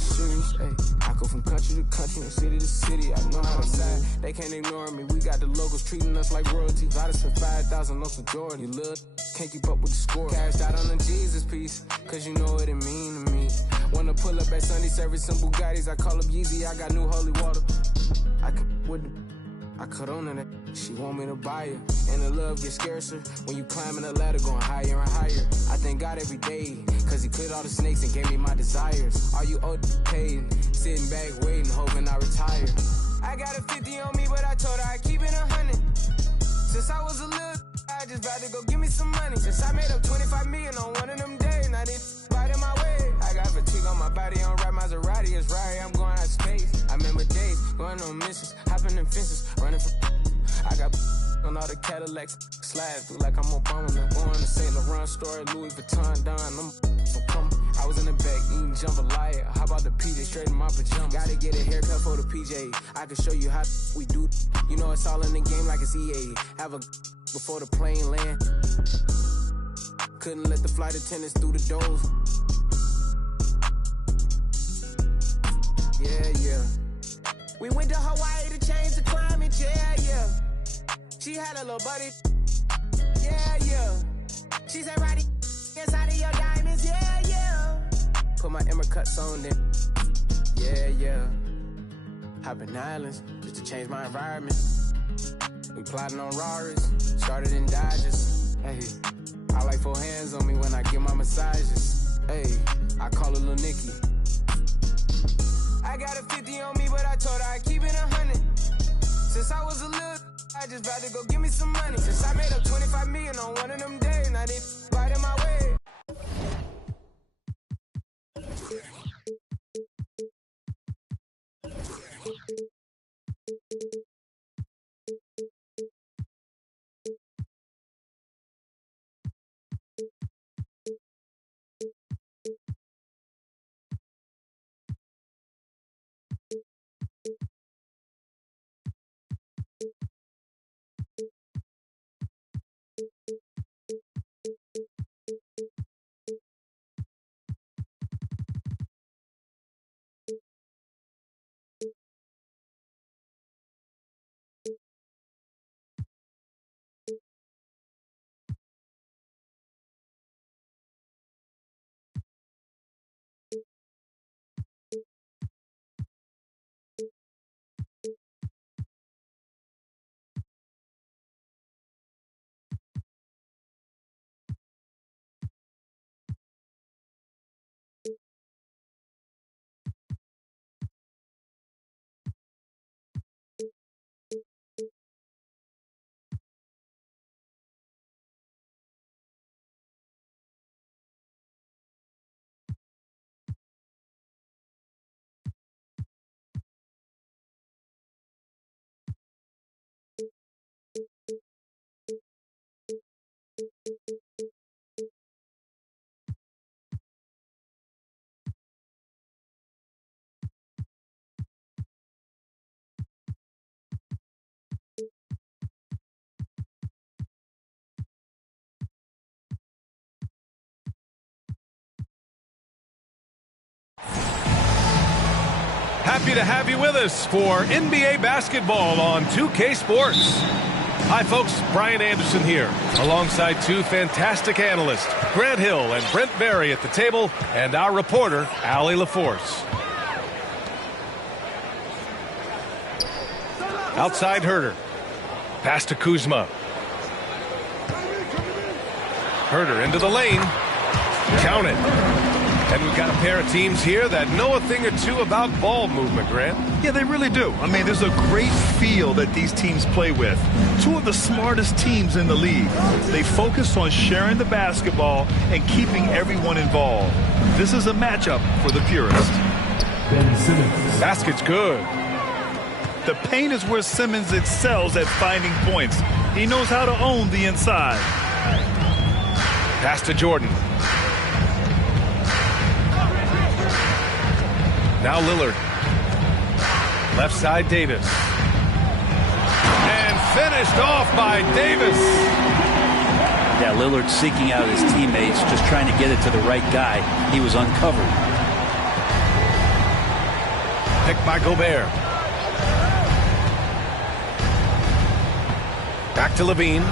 shoes. Hey, I go from country to country and city to city. I know how to side. They can't ignore me. We got the locals treating us like royalty. I just spent 5,000 on some Jordan. You little can't keep up with the score. Cashed out on the Jesus piece, cause you know what it mean to me. Wanna pull up at Sunday service some Bugattis. I call up Yeezy. I got new holy water. I can with the. I cut on it, she want me to buy her. And the love gets scarcer when you climbing the ladder, going higher and higher. I thank God every day, cause he cleared all the snakes and gave me my desires. Are you old paid? Sitting back waiting, hoping I retire. I got a 50 on me, but I told her I keep it 100. Since I was a little, I just about to go give me some money. Since I made up 25 million on one of them days, now this right in my way. I got fatigue on my body, on right Maserati, it's right, I'm going out of space. I remember days, going on missions, hopping in fences, running for. I got on all the Cadillacs, slide through like I'm Obama. Going to St. Laurent store, Louis Vuitton, Don, I'm so coming. I was in the back eating jambalaya. How about the PJ straight in my pajamas? Gotta get a haircut for the PJ. I can show you how we do. You know it's all in the game like it's EA. Have a before the plane land. Couldn't let the flight attendants through the doors. Yeah. We went to Hawaii to change the climate. Yeah. She had a little buddy. Yeah. She said, Roddy, inside of your diamonds. Yeah. Put my Emma cuts on then. Yeah. Hopping islands just to change my environment. We plotting on Raris, started in Dodgers. Hey, I like 4 hands on me when I give my massages. Hey, I call her Lil Nicky. I got a 50 on me, but I told her I keep it 100. Since I was a little, I just about to go give me some money. Since I made up 25 million on one of them days, now this right in my way. Happy to have you with us for NBA basketball on 2K Sports. Hi, folks. Brian Anderson here, alongside 2 fantastic analysts, Grant Hill and Brent Berry at the table, and our reporter, Allie LaForce. Outside Herter. Pass to Kuzma. Herter into the lane. Count it. And we've got a pair of teams here that know a thing or two about ball movement, Grant. Yeah, they really do. I mean, there's a great feel that these teams play with. 2 of the smartest teams in the league. They focus on sharing the basketball and keeping everyone involved. This is a matchup for the purist. Basket's good. The paint is where Simmons excels at finding points. He knows how to own the inside. Pass to Jordan. Now Lillard. Left side Davis. And finished off by Davis. Yeah, Lillard seeking out his teammates, just trying to get it to the right guy. He was uncovered. Picked by Gobert. Back to Levine.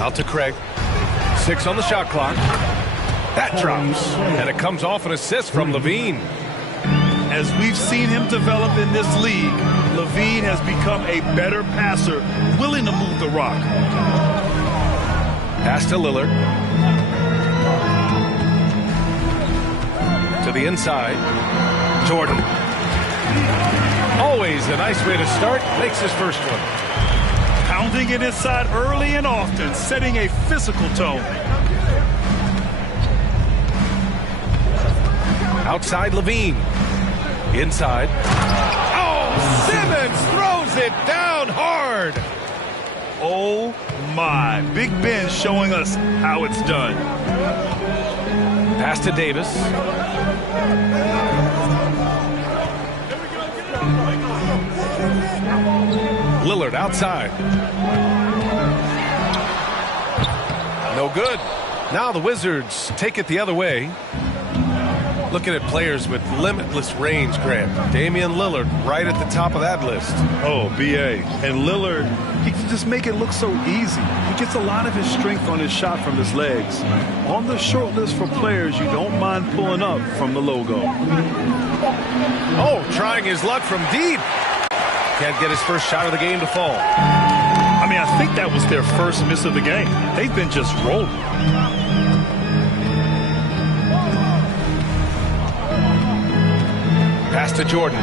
Out to Craig. 6 on the shot clock. That drops. And it comes off an assist from Levine. As we've seen him develop in this league, Levine has become a better passer, willing to move the rock. Pass to Lillard. To the inside. Jordan. Always a nice way to start. Makes his first one. Pounding it inside early and often, setting a physical tone. Outside Levine. Inside. Oh, Simmons throws it down hard. Oh my. Big Ben showing us how it's done. Pass to Davis. Lillard outside. No good. Now the Wizards take it the other way. Looking at players with limitless range, Grant. Damian Lillard right at the top of that list. Oh, B.A. And Lillard, he can just make it look so easy. He gets a lot of his strength on his shot from his legs. On the short list for players you don't mind pulling up from the logo. Oh, trying his luck from deep. Can't get his first shot of the game to fall. I mean, I think that was their first miss of the game. They've been just rolling. Pass to Jordan.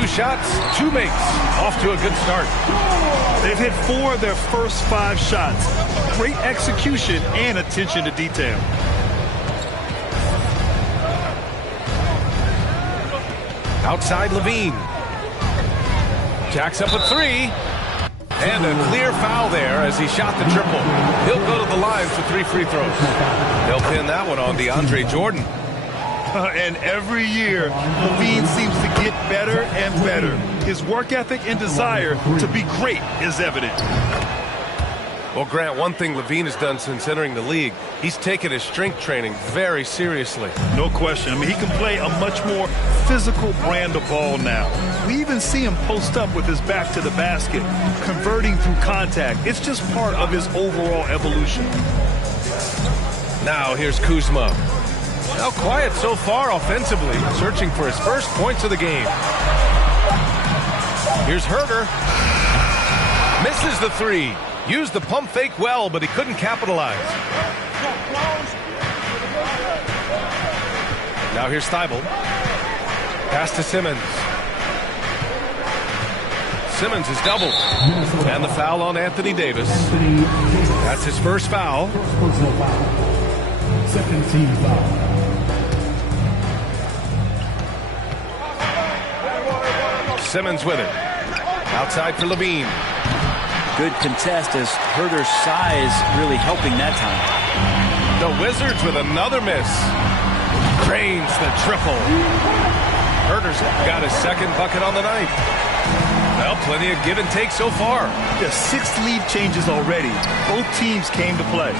2 shots, 2 makes. Off to a good start. They've hit 4 of their first 5 shots. Great execution and attention to detail. Outside Levine. Jacks up a 3. And a clear foul there as he shot the triple. He'll go to the line for 3 free throws. They'll pin that one on DeAndre Jordan. And every year, Levine seems to get better and better. His work ethic and desire to be great is evident. Well, Grant, one thing Levine has done since entering the league, he's taken his strength training very seriously. No question. I mean, he can play a much more physical brand of ball now. We even see him post up with his back to the basket, converting through contact. It's just part of his overall evolution. Now here's Kuzma. Now quiet so far offensively, searching for his first points of the game. Here's Herter. Misses the 3. Used the pump fake well, but he couldn't capitalize. Now here's Thibault. Pass to Simmons. Simmons is doubled. And the foul on Anthony Davis. That's his first foul. Second team foul. Simmons with it. Outside for Levine. Good contest as Herter's size really helping that time. The Wizards with another miss. Drains the triple. Herter's got his second bucket on the night. Well, plenty of give and take so far. Yeah, 6 lead changes already. Both teams came to play.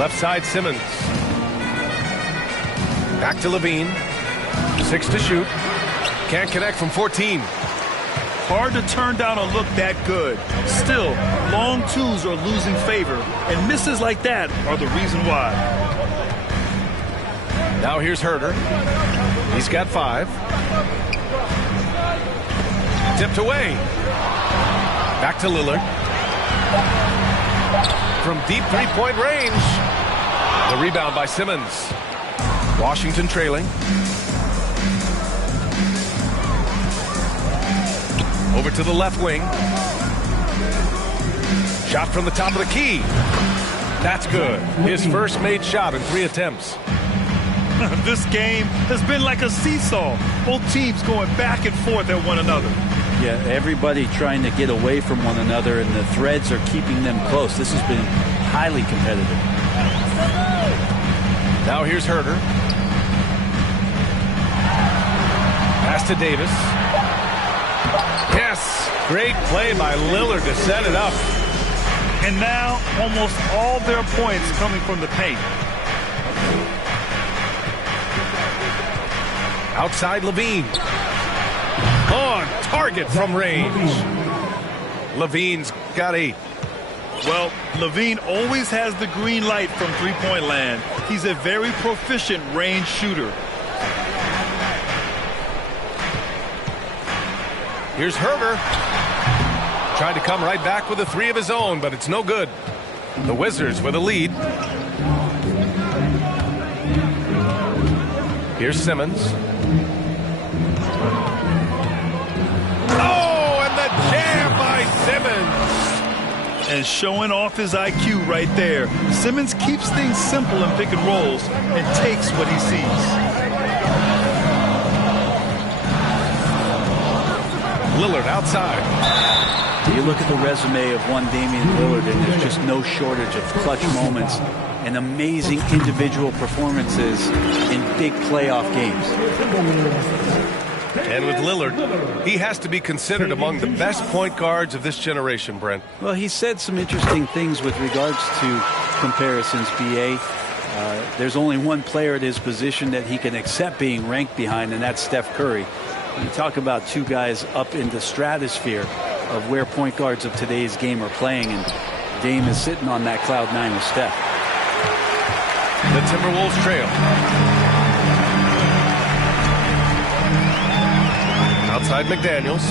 Left side Simmons. Back to Levine. 6 to shoot. Can't connect from 14. Hard to turn down a look that good. Still, long twos are losing favor, and misses like that are the reason why. Now here's Herter. He's got 5. Tipped away. Back to Lillard. From deep 3-point range. The rebound by Simmons. Washington trailing. Over to the left wing. Shot from the top of the key. That's good. His first made shot in 3 attempts. This game has been like a seesaw. Both teams going back and forth at one another. Yeah, everybody trying to get away from one another, and the threads are keeping them close. This has been highly competitive. Now here's Herter. Pass to Davis. Yes, great play by Lillard to set it up. And now almost all their points coming from the paint. Outside Levine. On target from range. Levine's got 8. Well, Levine always has the green light from three-point land. He's a very proficient range shooter. Here's Herter. Tried to come right back with a 3 of his own, but it's no good. The Wizards with a lead. Here's Simmons. Oh, and the jam by Simmons. And showing off his IQ right there. Simmons keeps things simple in pick and rolls and takes what he sees. Lillard outside. You look at the resume of one Damian Lillard, and there's just no shortage of clutch moments and amazing individual performances in big playoff games. And with Lillard, he has to be considered among the best point guards of this generation, Brent. Well, he said some interesting things with regards to comparisons, B.A. There's only one player at his position that he can accept being ranked behind, and that's Steph Curry. You talk about two guys up in the stratosphere of where point guards of today's game are playing, and Dame is sitting on that cloud 9 with Steph. The Timberwolves trail. Outside McDaniels.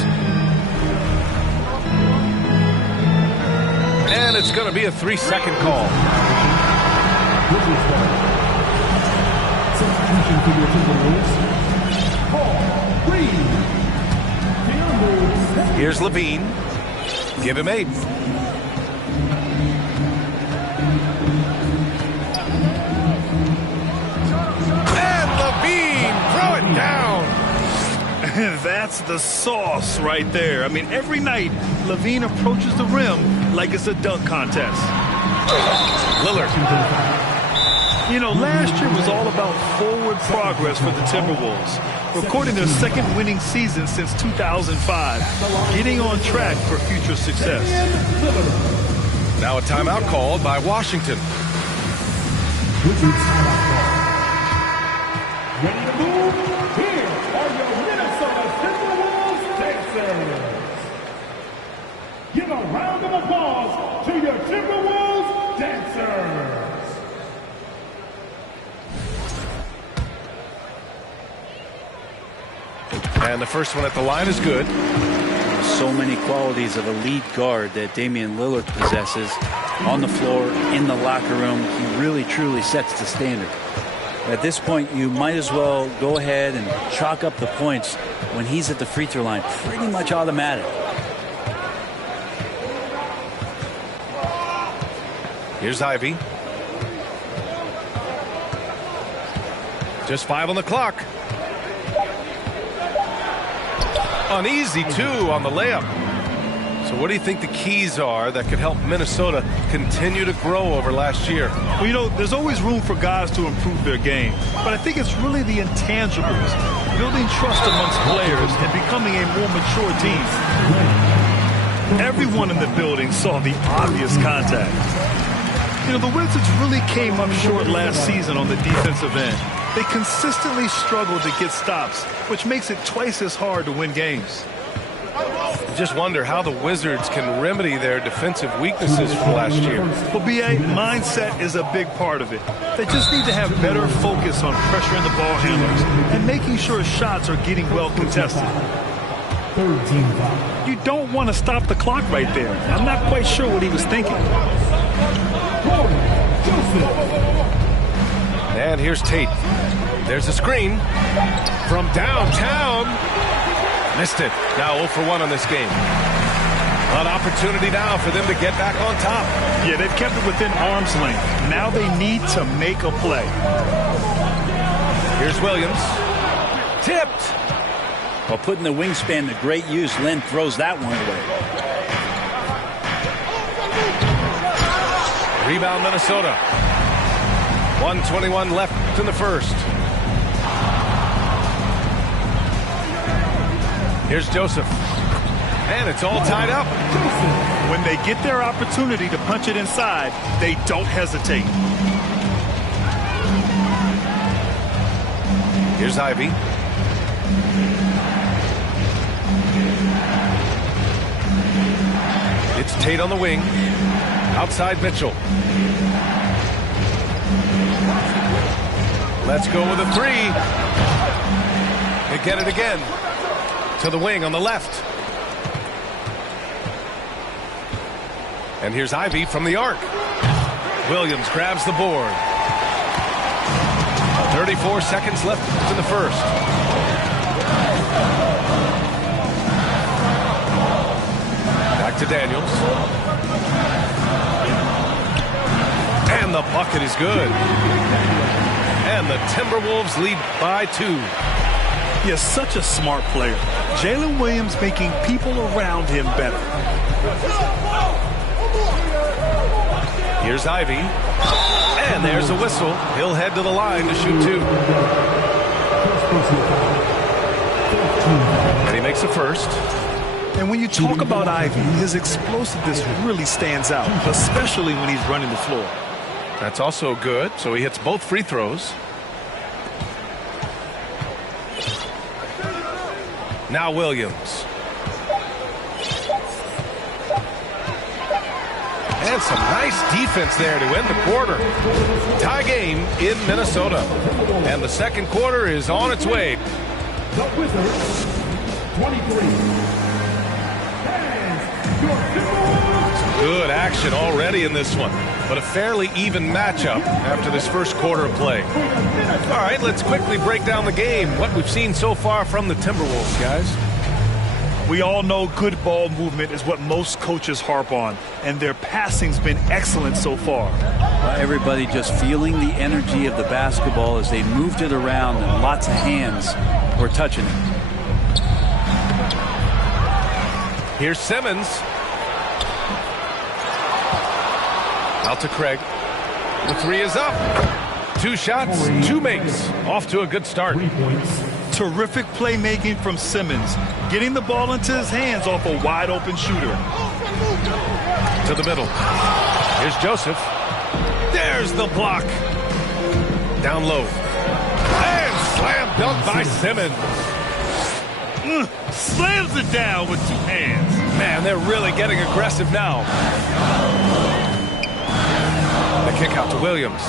And it's going to be a 3-second call. Here's Levine. Give him 8. And Levine, throw it down. That's the sauce right there. I mean, every night, Levine approaches the rim like it's a dunk contest. Lillard. You know, last year was all about forward progress for the Timberwolves, recording their second winning season since 2005, getting on track for future success. Now a timeout called by Washington. Ready to move? Here are your Minnesota Timberwolves dancers. Give a round of applause to your Timberwolves dancers. And the first one at the line is good. So many qualities of a lead guard that Damian Lillard possesses on the floor, in the locker room. He really, truly sets the standard. At this point, you might as well go ahead and chalk up the points when he's at the free throw line. Pretty much automatic. Here's Ivy. Just 5 on the clock. An easy 2 on the layup. So what do you think the keys are that could help Minnesota continue to grow over last year? Well, you know, there's always room for guys to improve their game, but I think it's really the intangibles, building trust amongst players and becoming a more mature team. Everyone in the building saw the obvious contact. You know, the Wizards really came up short last season on the defensive end. They consistently struggle to get stops, which makes it twice as hard to win games. Just wonder how the Wizards can remedy their defensive weaknesses from last year. Well, B.A., mindset is a big part of it. They just need to have better focus on pressuring the ball handlers and making sure shots are getting well contested. You don't want to stop the clock right there. I'm not quite sure what he was thinking. And here's Tate. There's a screen from downtown. Missed it. Now 0 for 1 on this game. An opportunity now for them to get back on top. Yeah, they've kept it within arm's length. Now they need to make a play. Here's Williams. Tipped. While putting the wingspan to great use, Len throws that one away. Rebound Minnesota. 1:21 left in the first. Here's Joseph. And it's all tied up. When they get their opportunity to punch it inside, they don't hesitate. Here's Ivy. It's Tate on the wing. Outside Mitchell. Let's go with a three. They get it again. To the wing on the left. And here's Ivy from the arc. Williams grabs the board. 34 seconds left in the first. Back to Daniels. And the bucket is good. And the Timberwolves lead by 2. He is such a smart player. Jalen Williams making people around him better. Here's Ivy. And there's a whistle. He'll head to the line to shoot 2. And he makes a first. And when you talk about Ivy, his explosiveness really stands out, especially when he's running the floor. That's also good. So he hits both free throws. Now Williams. And some nice defense there to end the quarter. Tie game in Minnesota. And the second quarter is on its way. The Wizards, 23. And your Timberwolves. Good action already in this one. But a fairly even matchup after this first quarter of play. All right, let's quickly break down the game. What we've seen so far from the Timberwolves, guys. We all know good ball movement is what most coaches harp on, and their passing's been excellent so far. Everybody just feeling the energy of the basketball as they moved it around, and lots of hands were touching it. Here's Simmons. Out to Craig. The three is up. 2 shots, 2 makes. Off to a good start. 3 points. Terrific playmaking from Simmons, getting the ball into his hands off a wide-open shooter. To the middle. Here's Joseph. There's the block. Down low. And slam dunk by Simmons. Slams it down with 2 hands. Man, they're really getting aggressive now. The kick out to Williams.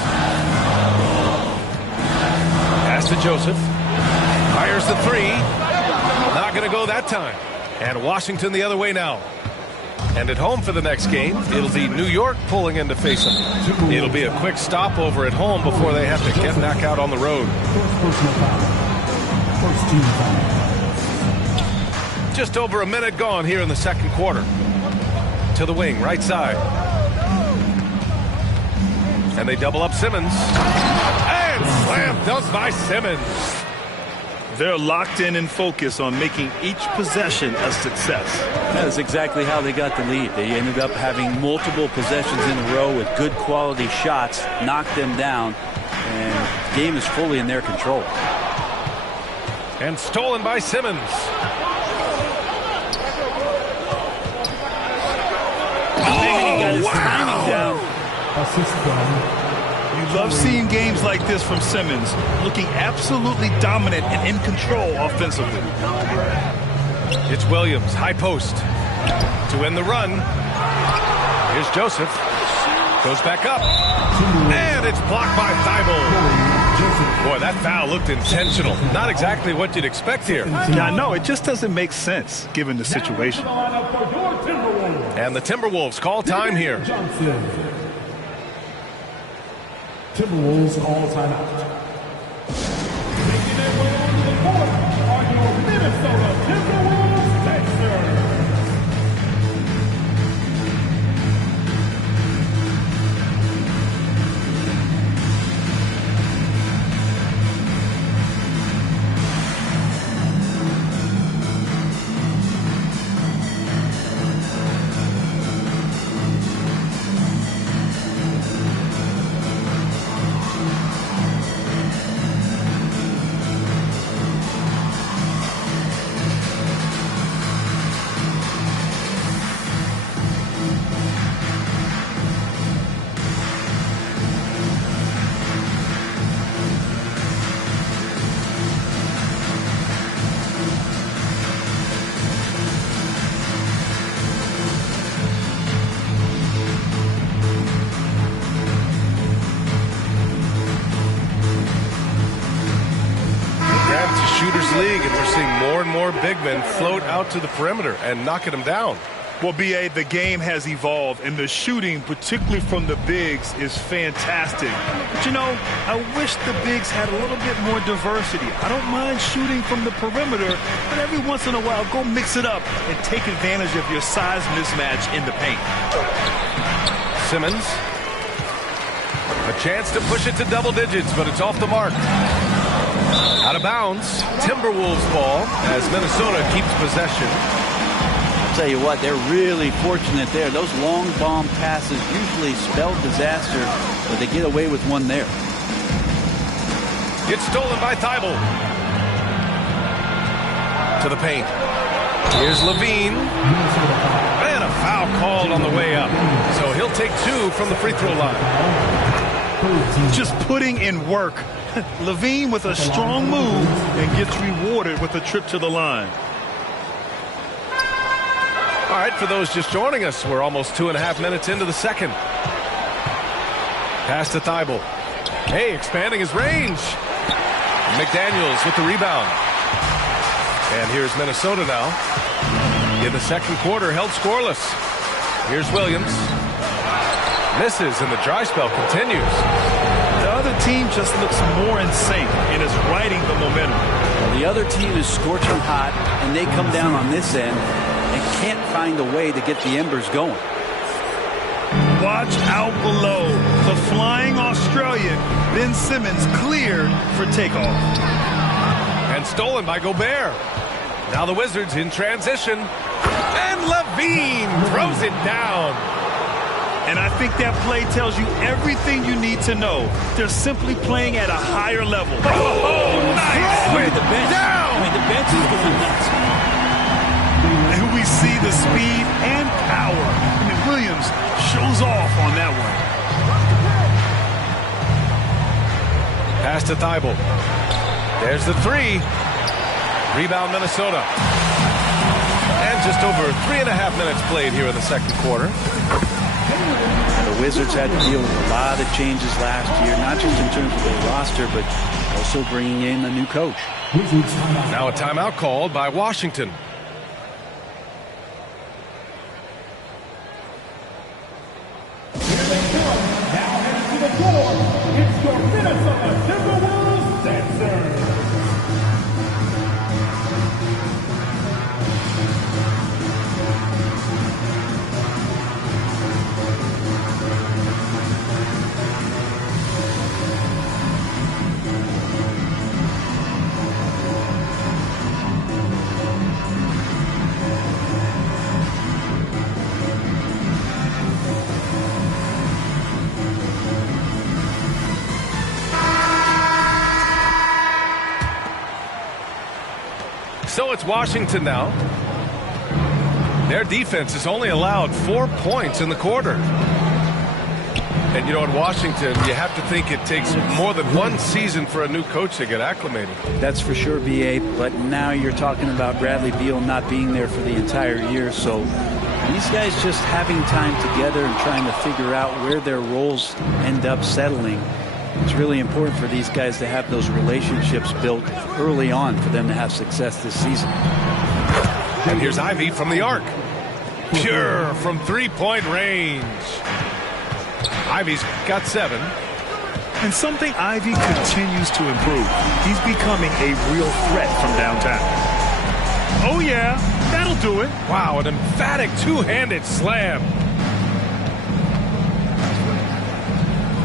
Pass to Joseph. Fires the 3. Not going to go that time. And Washington the other way now. And at home for the next game, it'll be New York pulling in to face them. It'll be a quick stopover at home before they have to get back out on the road. First team foul. Just over a minute gone here in the second quarter. To the wing, right side. And they double up Simmons. And slam dunk by Simmons. They're locked in and focused on making each possession a success. That is exactly how they got the lead. They ended up having multiple possessions in a row with good quality shots, knocked them down, and the game is fully in their control. And stolen by Simmons. He got his timing down. Assist done. You love seeing games like this from Simmons, looking absolutely dominant and in control offensively. It's Williams, high post. To end the run. Here's Joseph. Goes back up. And it's blocked by Thibault. Boy, that foul looked intentional. Not exactly what you'd expect here. Now, no, it just doesn't make sense given the situation. And the Timberwolves call time here. Timberwolves call timeout. Making their way onto the court are your Minnesota Timberwolves Texans. seeing more and more big men float out to the perimeter and knocking them down. Well, B.A., the game has evolved, and the shooting, particularly from the bigs, is fantastic. But, you know, I wish the bigs had a little bit more diversity. I don't mind shooting from the perimeter, but every once in a while, go mix it up and take advantage of your size mismatch in the paint. Simmons. A chance to push it to double digits, but it's off the mark. Out of bounds. Timberwolves ball as Minnesota keeps possession. Tell you what, they're really fortunate there. Those long bomb passes usually spell disaster, but they get away with one there. It's stolen by Thibault. To the paint. Here's Levine. And a foul called on the way up. So he'll take 2 from the free throw line. Just putting in work. Levine with a strong move and gets rewarded with a trip to the line. All right, for those just joining us, we're almost 2.5 minutes into the second. Pass to Thibault. Hey, expanding his range. McDaniels with the rebound. And here's Minnesota now. In the second quarter, held scoreless. Here's Williams. Misses, and the dry spell continues. The other team just looks more in sync and is riding the momentum. Well, the other team is scorching hot, and they come down on this end and can't find a way to get the embers going. Watch out below. The flying Australian, Ben Simmons, cleared for takeoff. And stolen by Gobert. Now the Wizards in transition. And Levine throws it down. And I think that play tells you everything you need to know. They're simply playing at a higher level. Oh, nice! Look at the bench. Down! I mean, the bench is going nuts. And we see the speed and power. I mean, Williams shows off on that one. Pass to Thibault. There's the 3. Rebound Minnesota. And just over 3.5 minutes played here in the second quarter. The Wizards had to deal with a lot of changes last year, not just in terms of their roster, but also bringing in a new coach. Now a timeout called by Washington. Now heading to the floor, it's your Minnesota Timberwolves dancers. So it's Washington now. Their defense has only allowed 4 points in the quarter. And you know, in Washington, you have to think it takes more than one season for a new coach to get acclimated. That's for sure, B.A., but now you're talking about Bradley Beal not being there for the entire year, so these guys just having time together and trying to figure out where their roles end up settling. It's really important for these guys to have those relationships built early on for them to have success this season. And here's Ivy from the arc. Pure from three-point range. Ivy's got 7. And something Ivy continues to improve. He's becoming a real threat from downtown. Oh, yeah, that'll do it. Wow, an emphatic two-handed slam.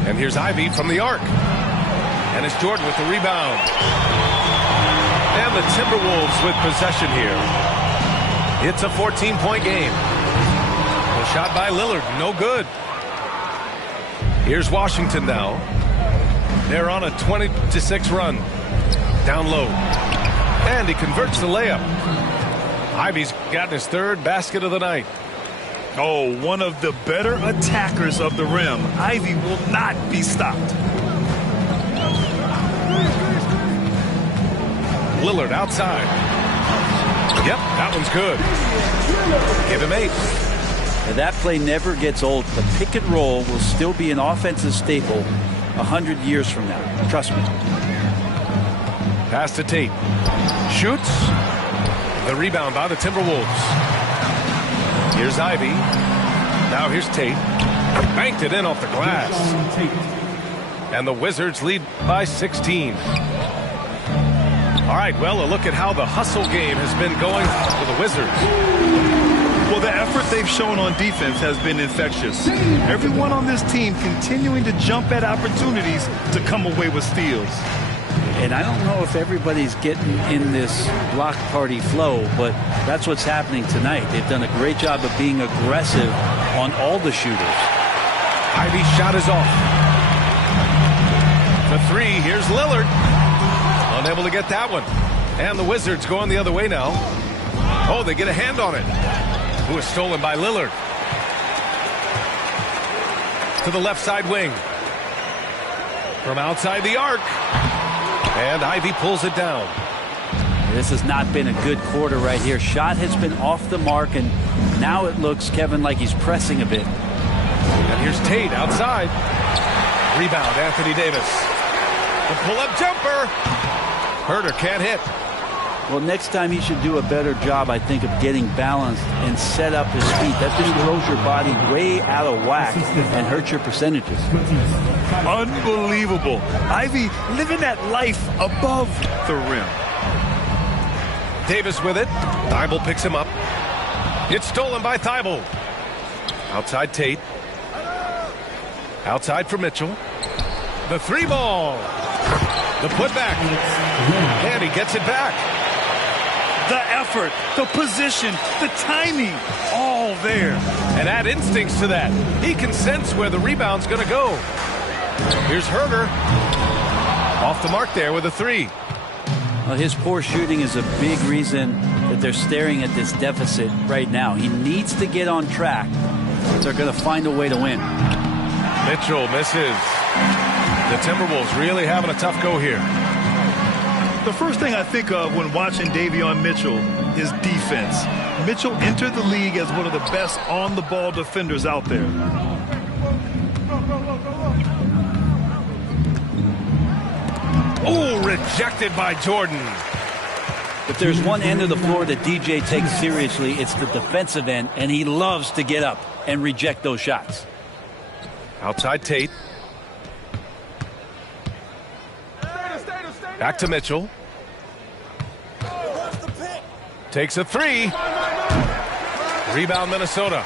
And here's Ivy from the arc. And it's Jordan with the rebound. And the Timberwolves with possession here. It's a 14-point game. A shot by Lillard, no good. Here's Washington now. They're on a 20-6 run. Down low. And he converts the layup. Ivy's gotten his 3rd basket of the night. Oh, one of the better attackers of the rim. Ivy will not be stopped. Lillard outside. Yep, that one's good. Give him 8. Now, that play never gets old. The pick and roll will still be an offensive staple 100 years from now. Trust me. Pass to Tate. Shoots. The rebound by the Timberwolves. Here's Ivy. Now here's Tate. Banked it in off the glass. And the Wizards lead by 16. All right, well, a look at how the hustle game has been going for the Wizards. Well, the effort they've shown on defense has been infectious. Everyone on this team continuing to jump at opportunities to come away with steals. And I don't know if everybody's getting in this block party flow, but that's what's happening tonight. They've done a great job of being aggressive on all the shooters. Ivy's shot is off. The three, here's Lillard. Unable to get that one. And the Wizards going the other way now. Oh, they get a hand on it. Who is stolen by Lillard. To the left side wing. From outside the arc. And Ivy pulls it down. This has not been a good quarter right here. Shot has been off the mark, and now it looks, Kevin, like he's pressing a bit. And here's Tate outside. Rebound, Anthony Davis. The pull-up jumper. Herter can't hit. Well, next time he should do a better job, I think, of getting balanced and set up his feet. That just throws your body way out of whack and hurts your percentages. Unbelievable. Ivy living that life above the rim. Davis with it. Thibault picks him up. It's stolen by Thibault. Outside Tate. Outside for Mitchell. The three ball. The putback. And he gets it back. The effort, the position, the timing, all there. And add instincts to that. He can sense where the rebound's going to go. Here's Herter. Off the mark there with a three. Well, his poor shooting is a big reason that they're staring at this deficit right now. He needs to get on track if they're going to find a way to win. Mitchell misses. The Timberwolves really having a tough go here. The first thing I think of when watching Davion Mitchell is defense. Mitchell entered the league as one of the best on-the-ball defenders out there. Oh, rejected by Jordan. If there's one end of the floor that DJ takes seriously, it's the defensive end, and he loves to get up and reject those shots. Outside Tate. Back to Mitchell. Takes a three. Rebound Minnesota.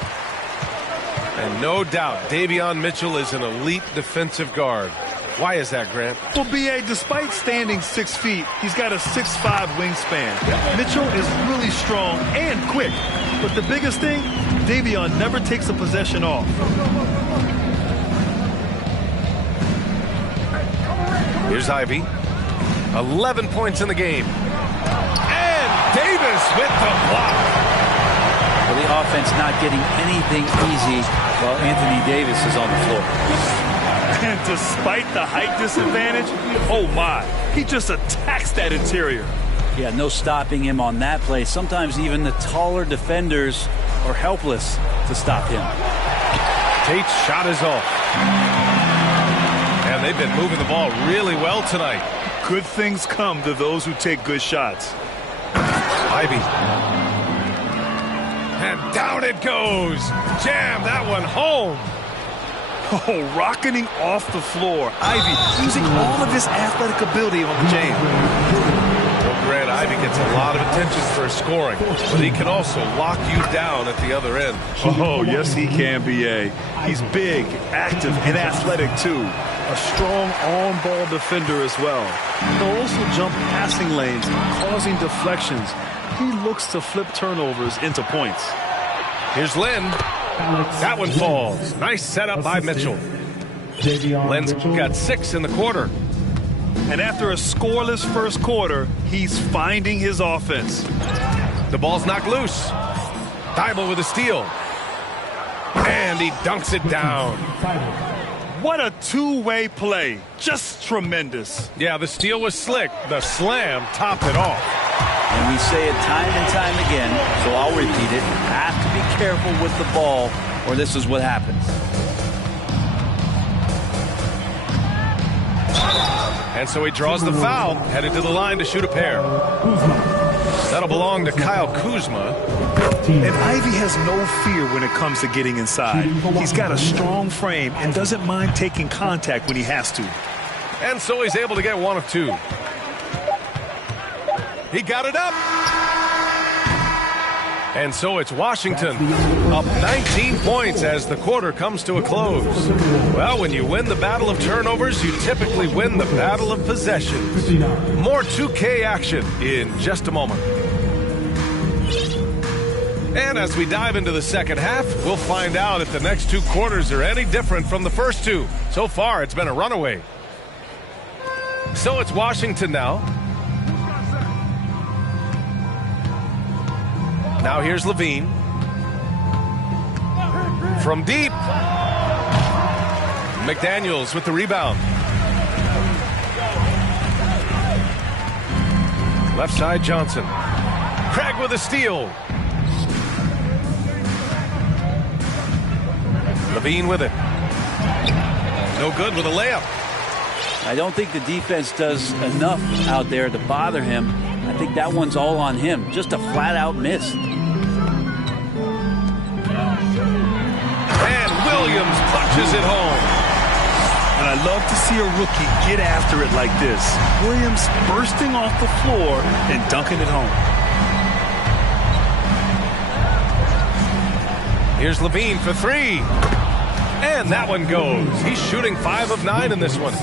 And no doubt, Davion Mitchell is an elite defensive guard. Why is that, Grant? Well, B.A., despite standing 6 feet, he's got a 6'5" wingspan. Mitchell is really strong and quick. But the biggest thing, Davion never takes a possession off. Here's Ivy. 11 points in the game. And Davis with the block. Well, the offense not getting anything easy while Anthony Davis is on the floor. And despite the height disadvantage, oh my, he just attacks that interior. Yeah, no stopping him on that play. Sometimes even the taller defenders are helpless to stop him. Tate's shot is off. And they've been moving the ball really well tonight. Good things come to those who take good shots. Ivy. And down it goes. Jam that one home. Oh, rocketing off the floor. Ivy using all of his athletic ability on the jam. Well, Grant, Ivy gets a lot of attention for his scoring, but he can also lock you down at the other end. Oh, yes, he can, B.A. He's big, active, and athletic, too. A strong on-ball defender as well. He'll also jump passing lanes, causing deflections. He looks to flip turnovers into points. Here's Lynn. That one falls. Nice setup by Mitchell. Lynn's got 6 in the quarter. And after a scoreless first quarter, he's finding his offense. The ball's knocked loose. Thibault with a steal. And he dunks it down. What a two-way play. Just tremendous. Yeah, the steal was slick. The slam topped it off. And we say it time and time again, so I'll repeat it. Have to be careful with the ball, or this is what happens. And so he draws the foul, headed to the line to shoot a pair. That'll belong to Kyle Kuzma. And Ivy has no fear when it comes to getting inside. He's got a strong frame and doesn't mind taking contact when he has to. And so he's able to get one of two. He got it up. And so it's Washington up 19 points as the quarter comes to a close. Well, when you win the battle of turnovers, you typically win the battle of possessions. More 2K action in just a moment. And as we dive into the second half, we'll find out if the next two quarters are any different from the first two. So far, it's been a runaway. So it's Washington now. Now here's Levine. From deep. McDaniels with the rebound. Left side, Johnson. Craig with a steal. Levine with it. No good with a layup. I don't think the defense does enough out there to bother him. I think that one's all on him. Just a flat-out miss. And Williams punches it home. And I love to see a rookie get after it like this. Williams bursting off the floor and dunking it home. Here's Levine for three. And that one goes. He's shooting 5 of 9 in this one.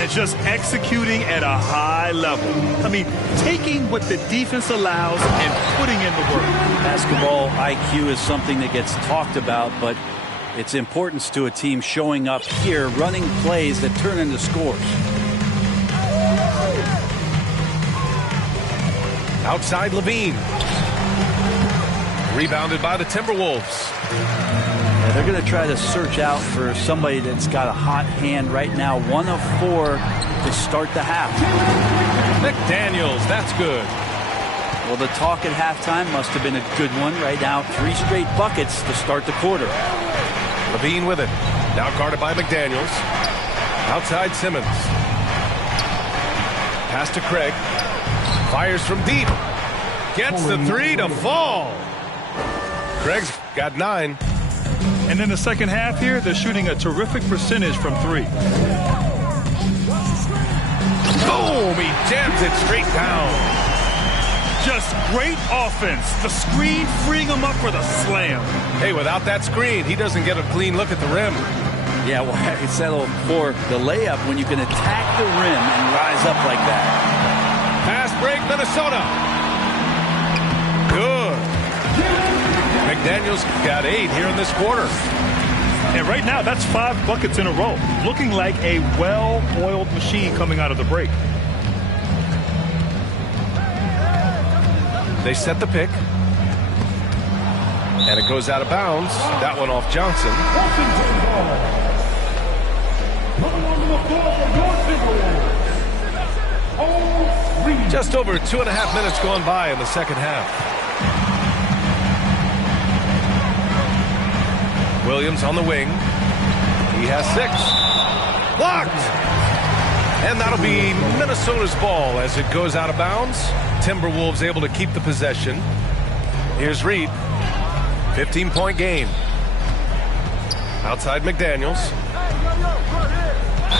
And just executing at a high level. I mean, taking what the defense allows and putting in the work. Basketball IQ is something that gets talked about, but its importance to a team showing up here, running plays that turn into scores. Outside Levine. Rebounded by the Timberwolves. Yeah, they're going to try to search out for somebody that's got a hot hand right now. 1 of 4 to start the half. McDaniels, that's good. Well, the talk at halftime must have been a good one. Right now, 3 straight buckets to start the quarter. Levine with it. Now guarded by McDaniels. Outside Simmons. Pass to Craig. Fires from deep. Gets the 3 to fall. Craig's got 9. And in the second half here, they're shooting a terrific percentage from 3. Boom! He jams it straight down. Just great offense. The screen freeing him up for the slam. Hey, without that screen, he doesn't get a clean look at the rim. Yeah, well, I settle for the layup when you can attack the rim and rise up like that. Pass break, Minnesota. Good. McDaniels got 8 here in this quarter. And right now, that's 5 buckets in a row. Looking like a well-oiled machine coming out of the break. They set the pick. And it goes out of bounds. That one off Johnson. Just over 2.5 minutes gone by in the second half. Williams on the wing. He has 6. Blocked! And that'll be Minnesota's ball as it goes out of bounds. Timberwolves able to keep the possession. Here's Reed. 15-point game. Outside McDaniels.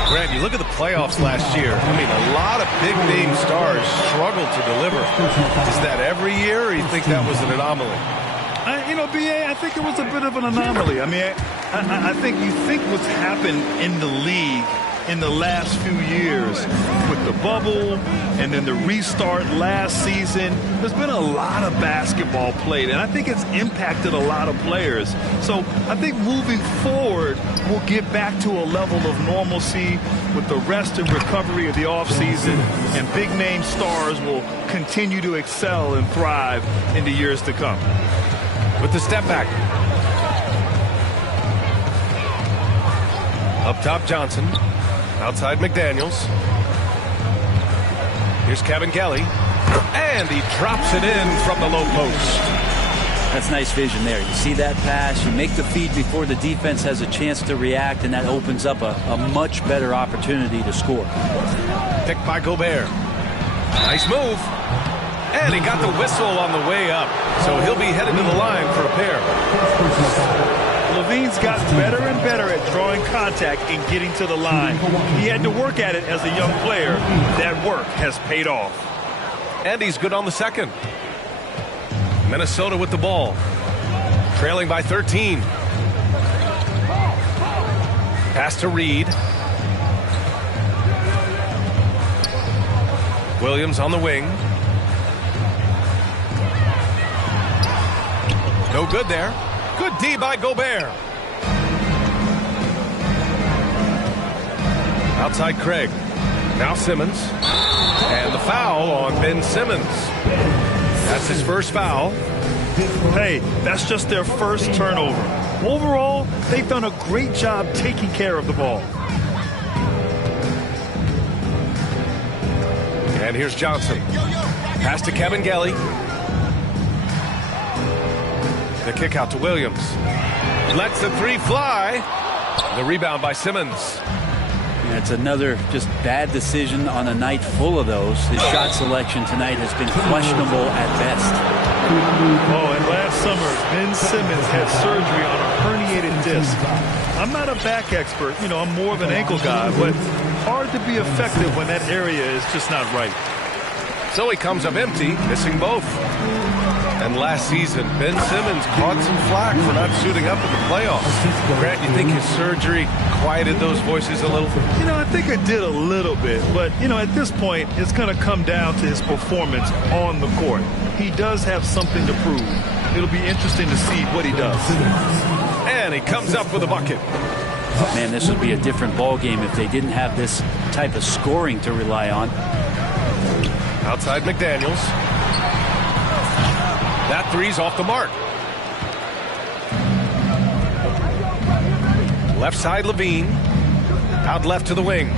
Grant, you look at the playoffs last year. I mean, a lot of big-name stars struggled to deliver. Is that every year, or you think that was an anomaly? You know, B.A., I think it was a bit of an anomaly. I mean, I think you think what's happened in the league in the last few years with the bubble and then the restart last season, there's been a lot of basketball played, and I think it's impacted a lot of players. So I think moving forward, we'll get back to a level of normalcy with the rest and recovery of the offseason, and big-name stars will continue to excel and thrive in the years to come. With the step back. Up top, Johnson. Outside, McDaniels. Here's Kevin Kelly. And he drops it in from the low post. That's nice vision there. You see that pass, you make the feed before the defense has a chance to react, and that opens up a much better opportunity to score. Picked by Gobert. Nice move. And he got the whistle on the way up. So he'll be headed to the line for a pair. Levine's gotten better and better at drawing contact and getting to the line. He had to work at it as a young player. That work has paid off. And he's good on the second. Minnesota with the ball. Trailing by 13. Pass to Reed. Williams on the wing. No good there. Good D by Gobert. Outside Craig. Now Simmons. And the foul on Ben Simmons. That's his first foul. Hey, that's just their first turnover. Overall, they've done a great job taking care of the ball. And here's Johnson. Pass to Kevin Gelly. The kick out to Williams. Lets the three fly. The rebound by Simmons. That's another just bad decision on a night full of those. His shot selection tonight has been questionable at best. Oh, and last summer, Ben Simmons had surgery on a herniated disc. I'm not a back expert. You know, I'm more of an ankle guy, but hard to be effective when that area is just not right. So he comes up empty, missing both. And last season, Ben Simmons caught some flack for not suiting up in the playoffs. Grant, you think his surgery quieted those voices a little? You know, I think it did a little bit. But, you know, at this point, it's going to come down to his performance on the court. He does have something to prove. It'll be interesting to see what he does. And he comes up with a bucket. Man, this would be a different ball game if they didn't have this type of scoring to rely on. Outside McDaniels. That three's off the mark. Left side Levine. Out left to the wing.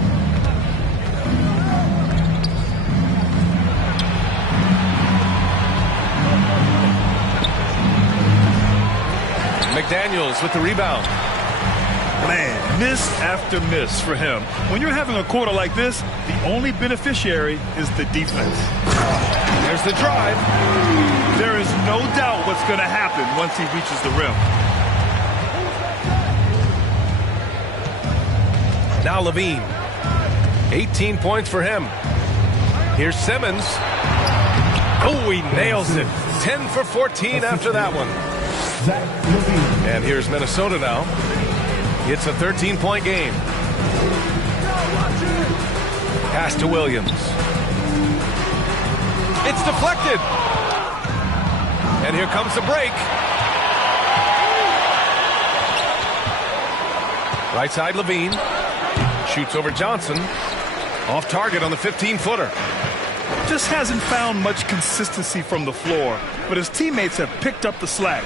McDaniels with the rebound. Man, miss after miss for him. When you're having a quarter like this, the only beneficiary is the defense. There's the drive. There is no doubt what's going to happen once he reaches the rim. Now Levine. 18 points for him. Here's Simmons. Oh, he nails it. 10 for 14 after that one. And here's Minnesota now. It's a 13-point game. Pass to Williams. It's deflected. And here comes the break. Right side Levine. Shoots over Johnson. Off target on the 15-footer. Just hasn't found much consistency from the floor, but his teammates have picked up the slack.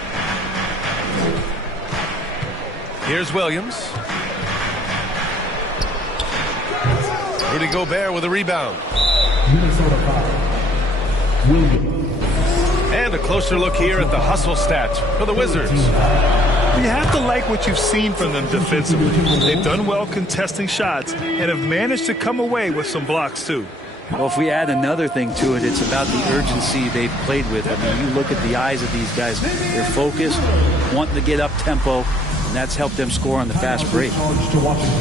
Here's Williams. Rudy Gobert with a rebound. Minnesota foul. Williams. And a closer look here at the hustle stats for the Wizards. You have to like what you've seen from them defensively. They've done well contesting shots and have managed to come away with some blocks too. Well, if we add another thing to it, it's about the urgency they've played with. I mean, you look at the eyes of these guys. They're focused, wanting to get up tempo, and that's helped them score on the fast break.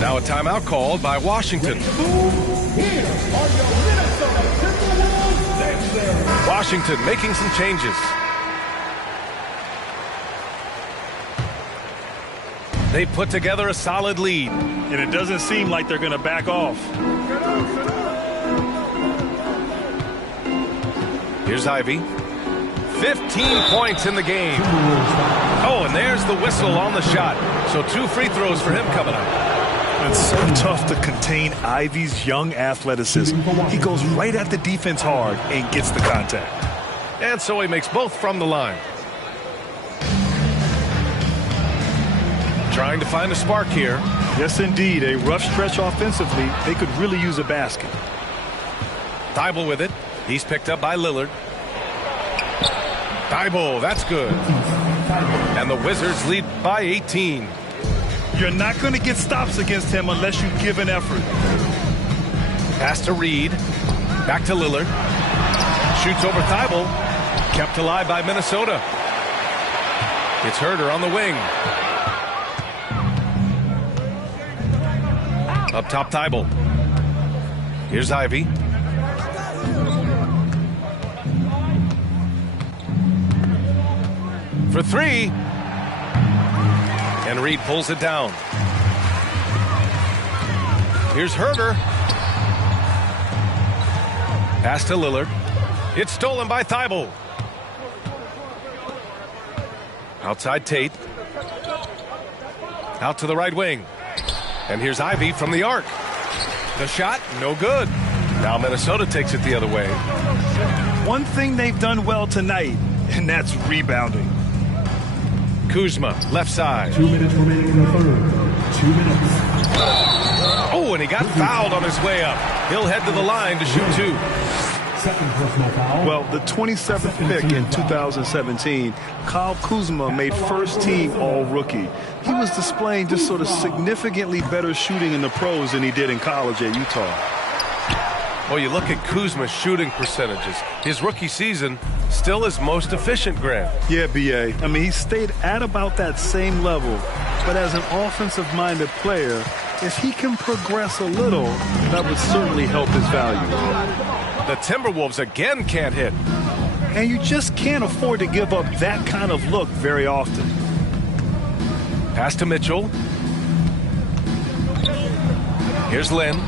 Now a timeout called by Washington. Washington making some changes. They put together a solid lead. And it doesn't seem like they're going to back off. Here's Ivy. 15 points in the game. Oh, and there's the whistle on the shot. So 2 free throws for him coming up. It's so tough to contain Ivy's young athleticism. He goes right at the defense hard and gets the contact. And so he makes both from the line. Trying to find a spark here. Yes, indeed. A rough stretch offensively. They could really use a basket. Thibault with it. He's picked up by Lillard. Thibault, that's good. And the Wizards lead by 18. You're not going to get stops against him unless you give an effort. Pass to Reed. Back to Lillard. Shoots over Thibault. Kept alive by Minnesota. It's Herder on the wing. Up top, Thibault. Here's Ivy. For three. And Reed pulls it down. Here's Herder. Pass to Lillard. It's stolen by Thibault. Outside Tate. Out to the right wing. And here's Ivy from the arc. The shot, no good. Now Minnesota takes it the other way. One thing they've done well tonight, and that's rebounding. Kuzma, left side. 2 minutes remaining in the third. 2 minutes. Oh, and he got fouled on his way up. He'll head to the line to shoot two. Second personal foul. Well, the 27th pick in 2017, Kyle Kuzma made first team all-rookie. He was displaying just sort of significantly better shooting in the pros than he did in college at Utah. Well, you look at Kuzma's shooting percentages. His rookie season, still his most efficient, Grant. Yeah, B.A. I mean, he stayed at about that same level. But as an offensive-minded player, if he can progress a little, that would certainly help his value. The Timberwolves again can't hit. And you just can't afford to give up that kind of look very often. Pass to Mitchell. Here's Lynn.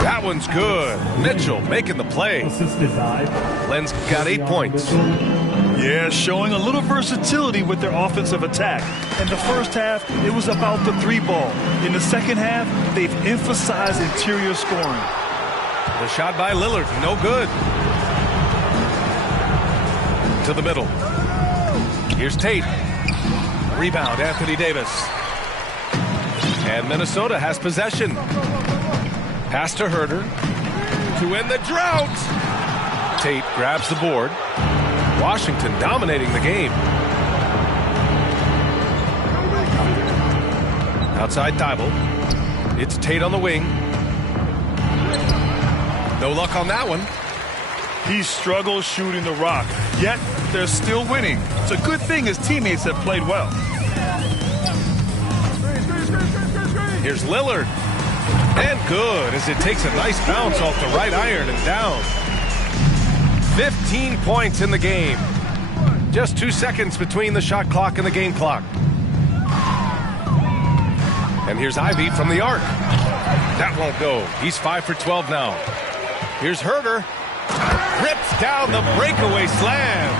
That one's good. Mitchell making the play. Assisted by Lynn's got 8 points. Yeah, showing a little versatility with their offensive attack. In the first half, it was about the three ball. In the second half, they've emphasized interior scoring. The shot by Lillard, no good. To the middle. Here's Tate. Rebound, Anthony Davis. And Minnesota has possession. Pass to Herder. To end the drought. Tate grabs the board. Washington dominating the game. Outside Thibault. It's Tate on the wing. No luck on that one. He struggles shooting the rock, yet they're still winning. It's a good thing his teammates have played well. Here's Lillard. And good as it takes a nice bounce off the right iron and down. 15 points in the game. Just 2 seconds between the shot clock and the game clock. And here's Ivy from the arc. That won't go. He's 5 for 12 now. Here's Herder. Rips down the breakaway slam.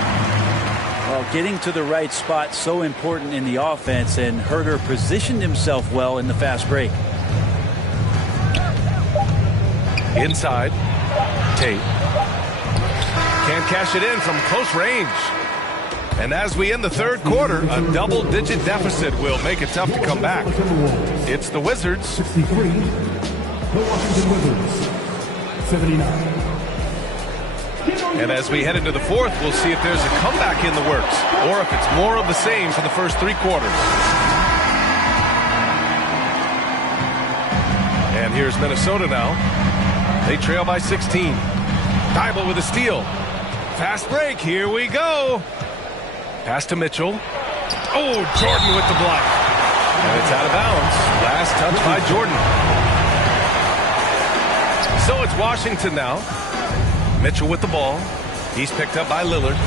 Well, getting to the right spot so important in the offense, and Herder positioned himself well in the fast break. Inside. Tate. Can't cash it in from close range. And as we end the third quarter, a double-digit deficit will make it tough to come back. It's the Wizards. 63. The Washington Wizards. 79. And as we head into the fourth, we'll see if there's a comeback in the works or if it's more of the same for the first 3 quarters. And here's Minnesota now. They trail by 16. Thibault with a steal. Fast break. Here we go. Pass to Mitchell. Oh, Jordan with the block. And it's out of bounds. Last touch by Jordan. So it's Washington now. Mitchell with the ball. He's picked up by Lillard.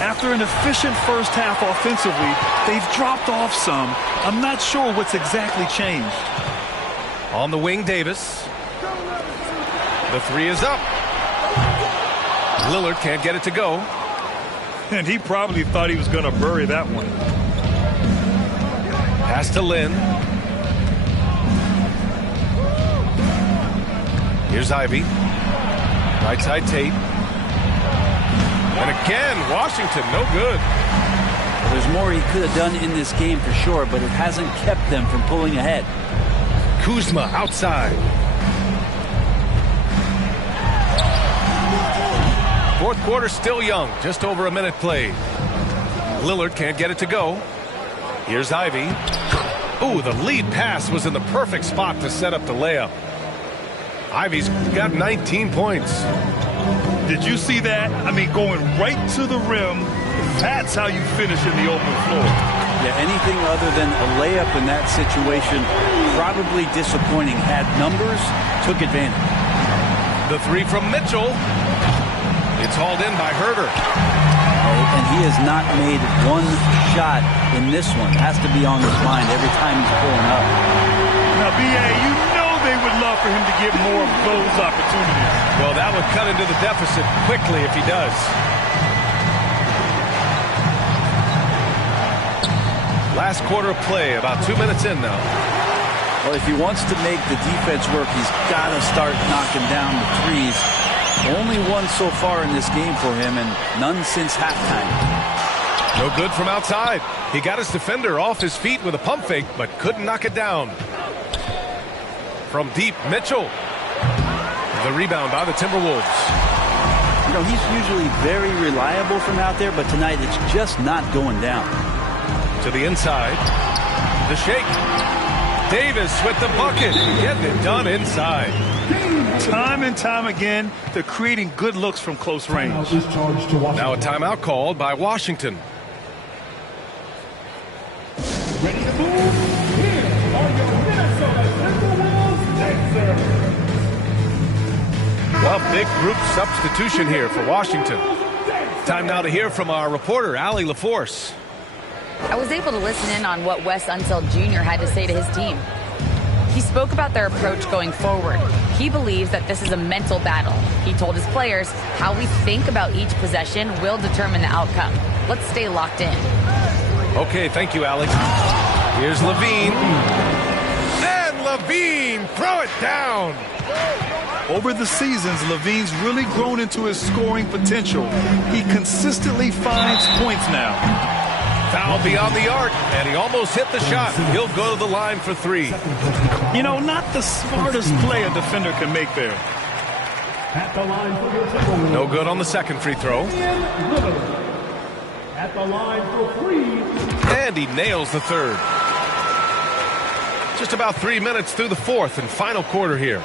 After an efficient first half offensively, they've dropped off some. I'm not sure what's exactly changed. On the wing, Davis. The three is up. Lillard can't get it to go. And he probably thought he was going to bury that one. Pass to Lynn. Here's Ivy. Right side Tate. And again, Washington, no good. Well, there's more he could have done in this game for sure, but it hasn't kept them from pulling ahead. Kuzma outside. Fourth quarter still young, just over a minute played. Lillard can't get it to go. Here's Ivy. Ooh, the lead pass was in the perfect spot to set up the layup. Ivy's got 19 points. Did you see that? I mean, going right to the rim. That's how you finish in the open floor. Yeah, anything other than a layup in that situation, probably disappointing. Had numbers, took advantage. The three from Mitchell. It's hauled in by Herter. And he has not made one shot in this one. Has to be on his mind every time he's pulling up. Now, B.A., you know they would love for him to get more of those opportunities. Well, that would cut into the deficit quickly if he does. Last quarter of play, about 2 minutes in now. Well, if he wants to make the defense work, he's got to start knocking down the threes. Only one so far in this game for him, and none since halftime. No good from outside. He got his defender off his feet with a pump fake, but couldn't knock it down. From deep, Mitchell. The rebound by the Timberwolves. You know, he's usually very reliable from out there, but tonight it's just not going down. To the inside. The shake. Davis with the bucket. Getting it done inside. Time and time again, they're creating good looks from close range. Now a timeout called by Washington. Ready to move? Here are your Minnesota Timberwolves Dancers. Well, big group substitution here for Washington. Time now to hear from our reporter, Allie LaForce. I was able to listen in on what Wes Unseld Jr. had to say to his team. He spoke about their approach going forward. He believes that this is a mental battle. He told his players how we think about each possession will determine the outcome. Let's stay locked in. Okay, thank you, Allie. Here's Levine. And Levine, throw it down. Over the seasons, Levine's really grown into his scoring potential. He consistently finds points now. Foul beyond the arc, and he almost hit the shot. He'll go to the line for three. You know, not the smartest play a defender can make there. At the line for your Timberwolves. No good on the second free throw. At the line for three. And he nails the third. Just about 3 minutes through the fourth and final quarter here.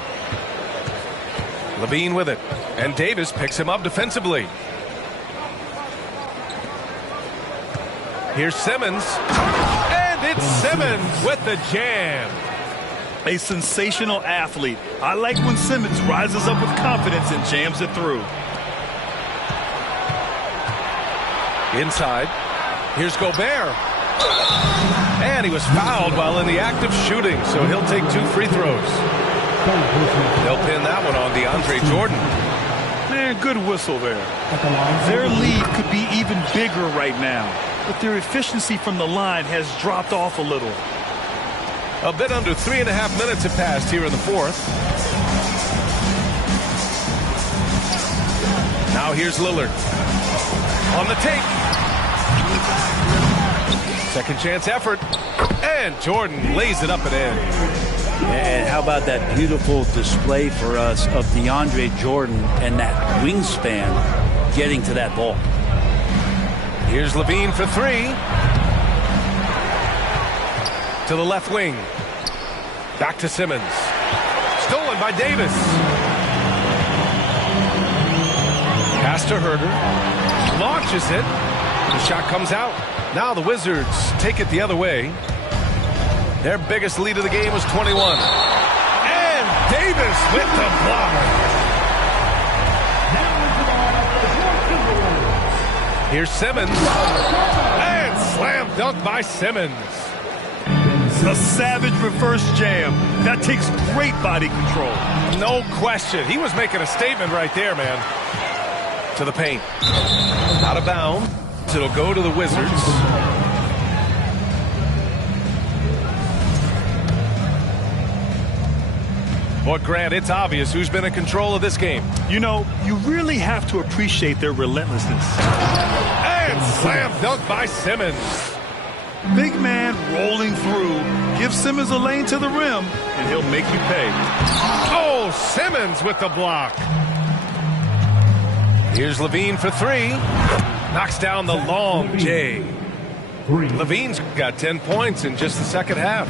Levine with it, and Davis picks him up defensively. Here's Simmons, and it's Simmons with the jam. A sensational athlete. I like when Simmons rises up with confidence and jams it through. Inside, here's Gobert. And he was fouled while in the act of shooting, so he'll take 2 free throws. They'll pin that one on DeAndre Jordan. Man, good whistle there. Their lead could be even bigger right now, but their efficiency from the line has dropped off a little. A bit under 3.5 minutes have passed here in the fourth. Now here's Lillard. On the take. Second chance effort. And Jordan lays it up and in. And how about that beautiful display for us of DeAndre Jordan and that wingspan getting to that ball. Here's Levine for three. To the left wing. Back to Simmons. Stolen by Davis. Pass to Herter. Launches it. The shot comes out. Now the Wizards take it the other way. Their biggest lead of the game was 21. And Davis with the block. Here's Simmons. And slam dunk by Simmons. A savage reverse jam. That takes great body control. No question. He was making a statement right there, man. To the paint. Out of bounds. It'll go to the Wizards. Boy, Grant, it's obvious who's been in control of this game. You know, you really have to appreciate their relentlessness. And slam dunk by Simmons. Big man rolling through. Give Simmons a lane to the rim, and he'll make you pay. Oh, Simmons with the block. Here's Levine for three. Knocks down the long J. Levine's got 10 points in just the second half.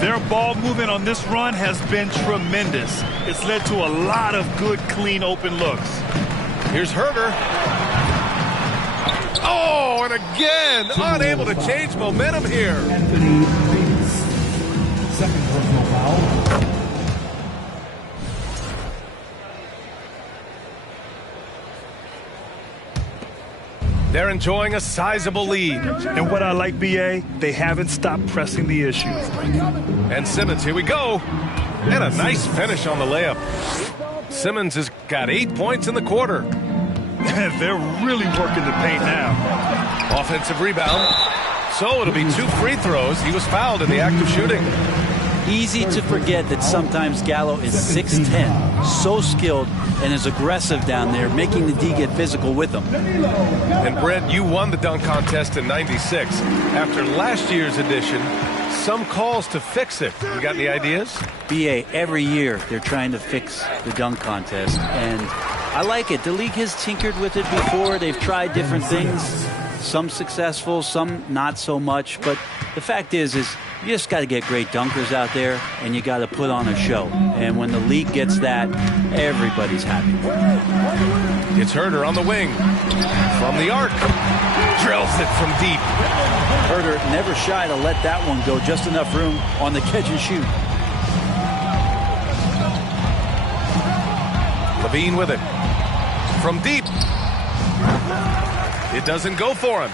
Their ball movement on this run has been tremendous. It's led to a lot of good, clean, open looks. Here's Herder. Oh, and again, unable to change momentum here. Second personal foul. They're enjoying a sizable lead. And what I like, BA, they haven't stopped pressing the issue. And Simmons, here we go. And a nice finish on the layup. Simmons has got 8 points in the quarter. They're really working the paint now. Offensive rebound. So it'll be 2 free throws. He was fouled in the act of shooting. Easy to forget that sometimes Gallo is 6'10", so skilled and is aggressive down there, making the D get physical with him. And Brent, you won the dunk contest in '96. After last year's edition, some calls to fix it. You got any ideas? BA, every year they're trying to fix the dunk contest, and I like it. The league has tinkered with it before. They've tried different things, some successful, some not so much, but the fact is you just got to get great dunkers out there, and you got to put on a show. And when the league gets that, everybody's happy. It's Herder on the wing. From the arc. Drills it from deep. Herder never shy to let that one go. Just enough room on the catch and shoot. Levine with it. From deep. It doesn't go for him.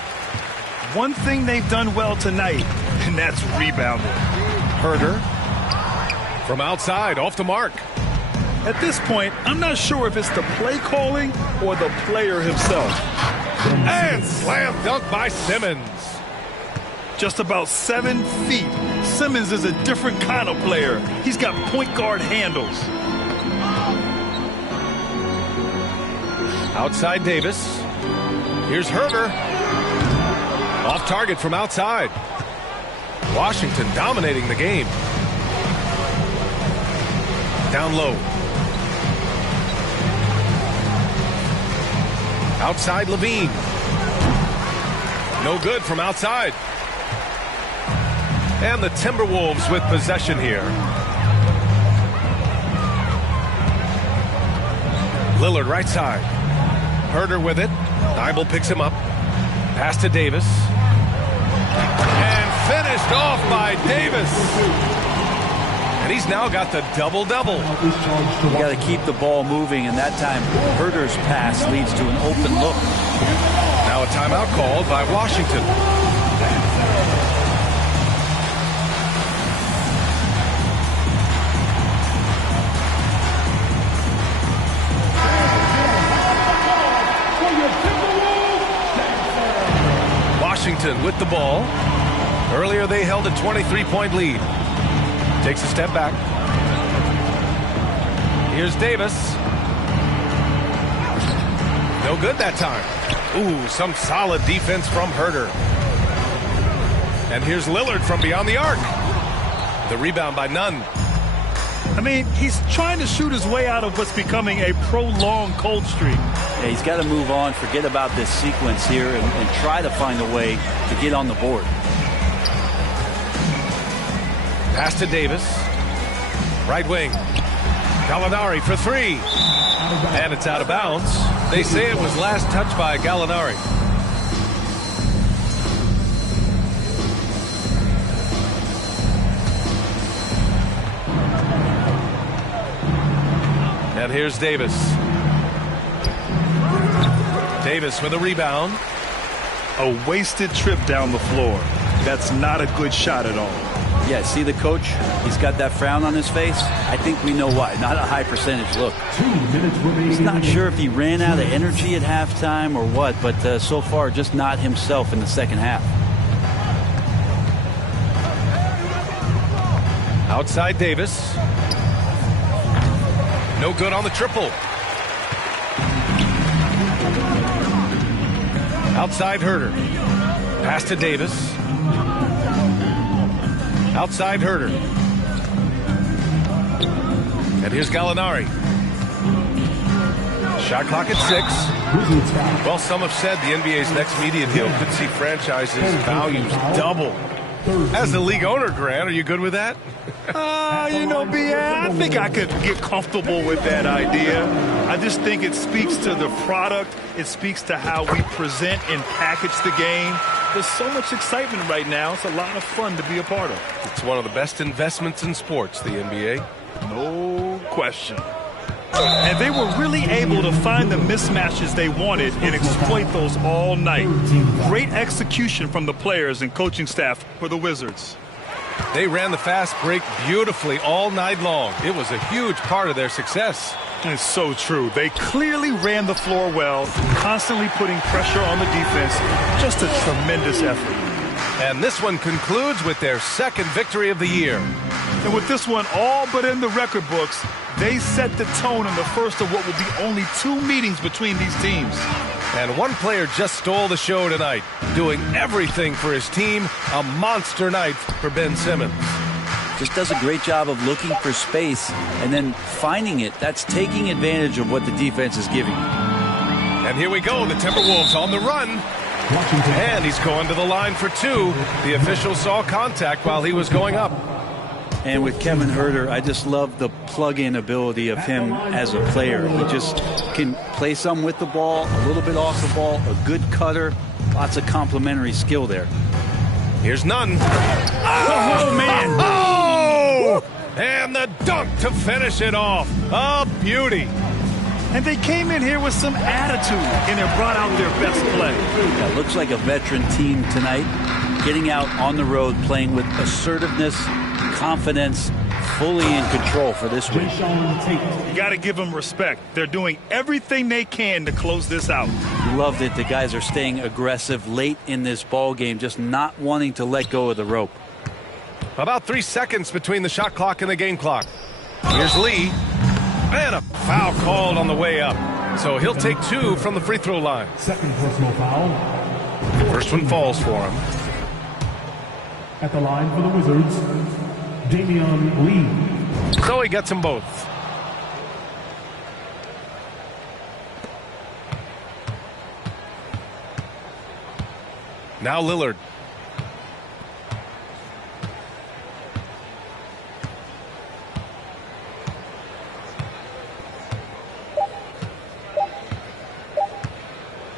One thing they've done well tonight, and that's rebounding. Herder from outside, off the mark. At this point, I'm not sure if it's the play calling or the player himself. And slam dunk by Simmons. Just about 7 feet. Simmons is a different kind of player. He's got point guard handles. Outside Davis. Here's Herder. Off target from outside. Washington dominating the game. Down low. Outside Levine. No good from outside. And the Timberwolves with possession here. Lillard right side. Herder with it. Thibault picks him up. Pass to Davis. And finished off by Davis. And he's now got the double-double. You got to keep the ball moving, and that time Herder's pass leads to an open look. Now a timeout called by Washington. Washington with the ball. Earlier they held a 23-point lead. Takes a step back. Here's Davis. No good that time. Ooh, some solid defense from Herder. And here's Lillard from beyond the arc. The rebound by Nunn. I mean, he's trying to shoot his way out of what's becoming a prolonged cold streak. Yeah, he's got to move on, forget about this sequence here, and try to find a way to get on the board. Pass to Davis. Right wing. Gallinari for three. And it's out of bounds. They say it was last touched by Gallinari. And here's Davis. Davis with a rebound. A wasted trip down the floor. That's not a good shot at all. Yeah, see the coach? He's got that frown on his face. I think we know why. Not a high percentage look. 2 minutes remaining. He's not sure if he ran out of energy at halftime or what, but so far just not himself in the second half. Outside Davis. No good on the triple. Outside Herder. Pass to Davis. Outside Herder. And here's Gallinari. Shot clock at 6. Well, some have said the NBA's next media deal could see franchises' values double. As the league owner, Grant, are you good with that? You know, I think I could get comfortable with that idea. I just think it speaks to the product. It speaks to how we present and package the game. There's so much excitement right now. It's a lot of fun to be a part of. It's one of the best investments in sports, the NBA. No question. And they were really able to find the mismatches they wanted and exploit those all night. Great execution from the players and coaching staff for the Wizards. They ran the fast break beautifully all night long. It was a huge part of their success. It's so true. They clearly ran the floor well, constantly putting pressure on the defense. Just a tremendous effort. And this one concludes with their second victory of the year. And with this one all but in the record books, they set the tone in the first of what will be only 2 meetings between these teams. And one player just stole the show tonight, doing everything for his team. A monster night for Ben Simmons. Just does a great job of looking for space and then finding it. That's taking advantage of what the defense is giving. And here we go, the Timberwolves on the run. And he's going to the line for 2. The official saw contact while he was going up. And with Kevin Huerter, I just love the plug-in ability of him as a player. He just can play some with the ball, a little bit off the ball, a good cutter, lots of complementary skill there. Here's Nunn. Oh, man. Oh! And the dunk to finish it off. A beauty. And they came in here with some attitude, and they brought out their best play. Yeah, looks like a veteran team tonight, getting out on the road, playing with assertiveness, confidence, fully in control for this week. You got to give them respect. They're doing everything they can to close this out. Loved it. The guys are staying aggressive late in this ball game, just not wanting to let go of the rope. About 3 seconds between the shot clock and the game clock. Here's Lee. And a foul called on the way up. So he'll take 2 from the free throw line. Second personal foul. First one falls for him. At the line for the Wizards, Damian Lee. So he gets them both. Now Lillard.